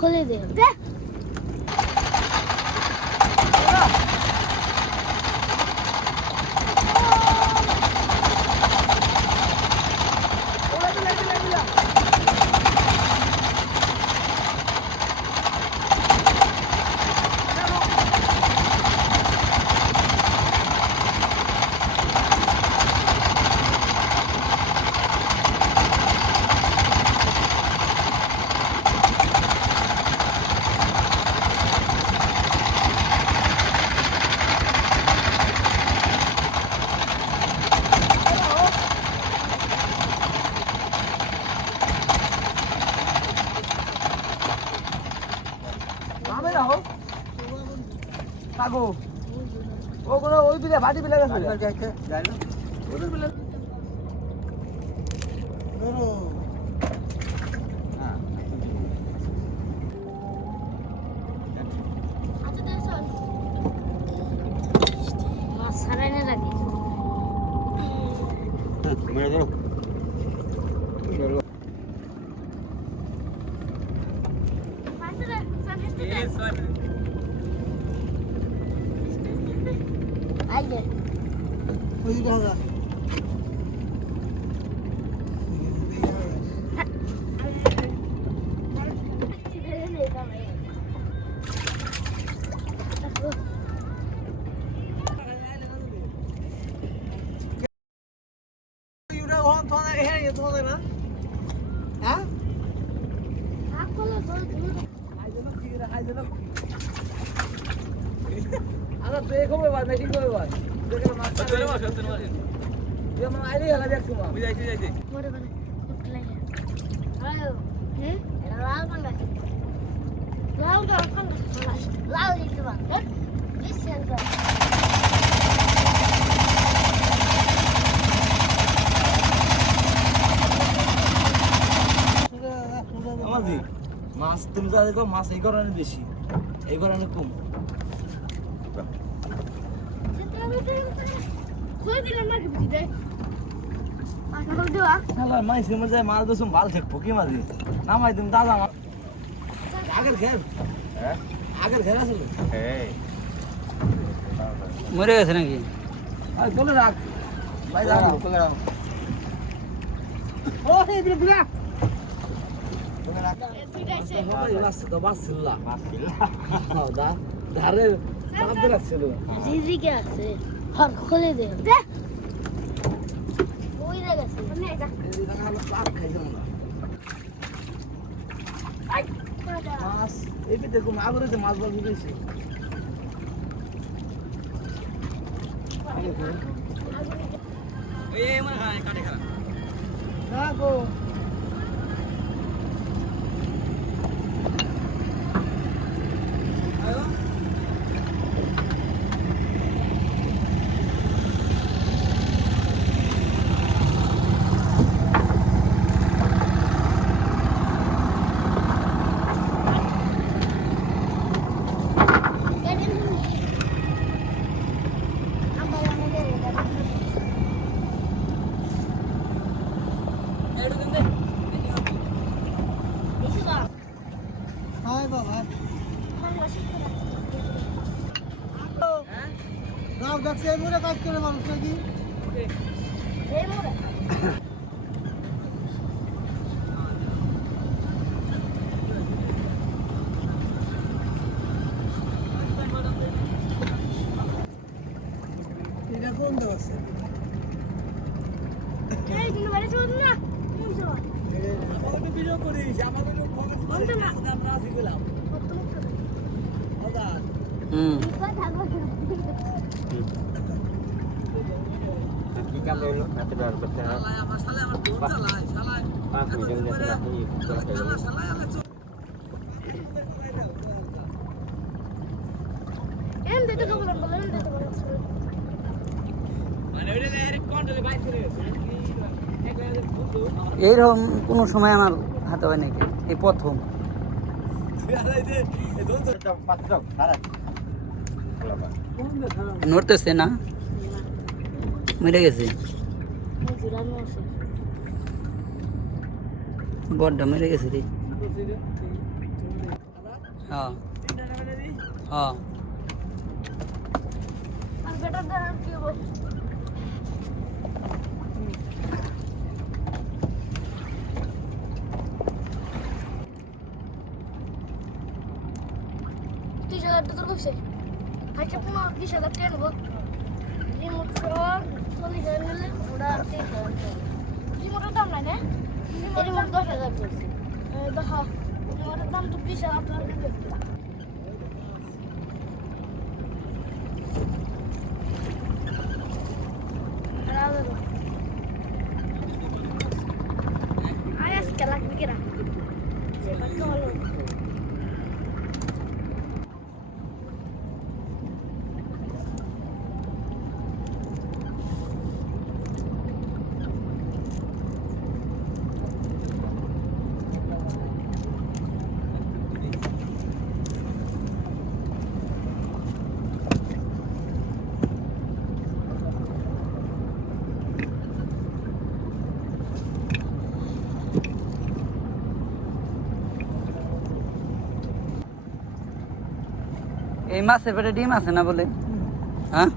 খুলে দে কাকু ওগুলো ওই বিলে ভাটি বিলে গেছে ওদের বিলে আচ্ছা দে চল মাছ সারাইনে লাগে পাইছে রে হ্যাঁ আচ্ছা ধরে ধরে আমার হেলা দেখ বুঝাইছি যাইছি মোরে বলে উঠলাই আয়ো হ্যাঁ? লাল লাল লাল দিতে হ্যাঁ? আমাজি মাছ তুমি যা দেখো মাছ এই কারণে বেশি। এই কারণে কম। দে মাছ নিমে যায় মাছ দসম ভালো থাকব কি মাঝি নামাই তুমি দাদা আগের ঘের হ্যাঁ? আগের ঘের আসলে মরে গেছে নাকি? আর বলে রাখ। ভাই দাও বলে রাখ। ও হে বিলে বিলে বলে রাখ। পিটাইছে ওই রাস্তা তো বাসিল্লা। বাসিল্লা। দা ধারে চাপ রাখছিল জিজি কে আছে হর খুলে দে। ওই জায়গা আছে এই মাছ এই আগরে যে মাছ বল বুঝেছি এই মানে কাটে খেলা। না গো গাড়ি নিয়ে আমরা আমাদের বেশি দাও হাই বাবা গাঁও দেখছে এমনি কাজ করে মানুষ নাকি এই এই ভিডিও করিস আমাকে তো বন্ধ আমরা আসি গেলাম এইরকম কোনো সময় আমার হাতে হয় নাকি এই প্রথম। নড়তেছে না? মরে গেছে। বড্ডা মেরে গেছে রে। হ্যাঁ। হ্যাঁ আর বেটার দেন আর কি হব ত্রিশ হাজার টাকা করছে হাইটে পনেরো বিশ হাজার টাকা নেব। রিমোট চল্লিশ হাজার নিলে ওটা তিরিশ হাজার টাকা রিমোটের দাম নাই না? রিমোট দশ হাজার পড়ছে দেখো রিমোটের দাম তো বিশ হাজার টাকা এই মাছের পেটে ডিম আছে না বলে? হ্যাঁ.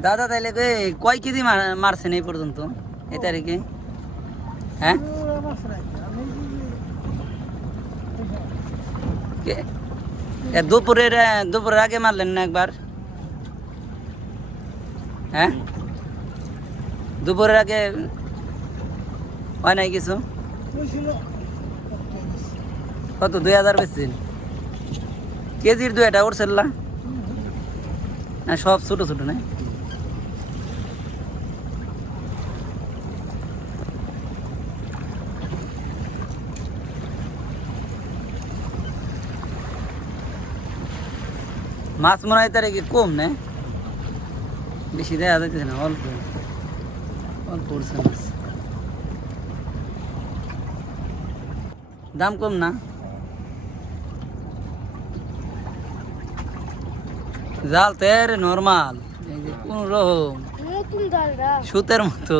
দাদা, তাইলে কয় কেজি মার- মারছেন এই পর্যন্ত? এই তারিখে? হ্যাঁ? দুপুরের দুপুরের আগে মারলেন না একবার? হ্যাঁ? দুপুরের আগে হয় নাই কিছু? কত, দুই হাজার বেচছেন কেজির দুইটা উঠছিল না? না, সব ছোট ছোট না? মাছ মনে হয় তার কম, না? বেশি দেখা না, অল্প। অল্প উঠছে মাছ। দাম কম না। জাল তো এর নর্মাল কোন রকম সুতের মতো।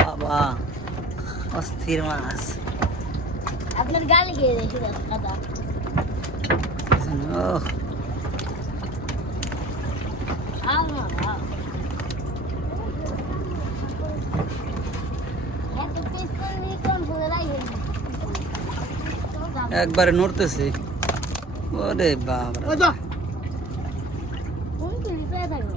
বাবা অস্থির মাছ। আপনার গালি খেয়ে দেখি দাদা ও আল্লাহ এত টেস্ট করে নিয়ে কোন ভুলে রাখবেন একবারে নড়তেছে ওরে বাবা কোন তুলি পেয়ে থাকবে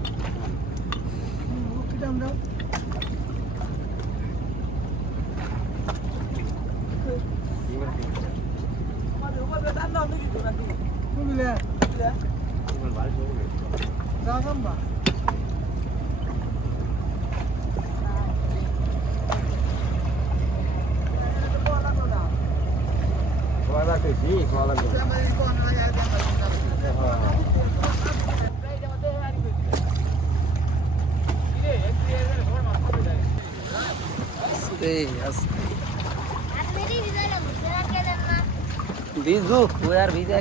হুম। জানি আমি কথা আস্তে আস্তে আপনি দিদি যাবেন সেরা কেন না বিজু ও আর ভিজে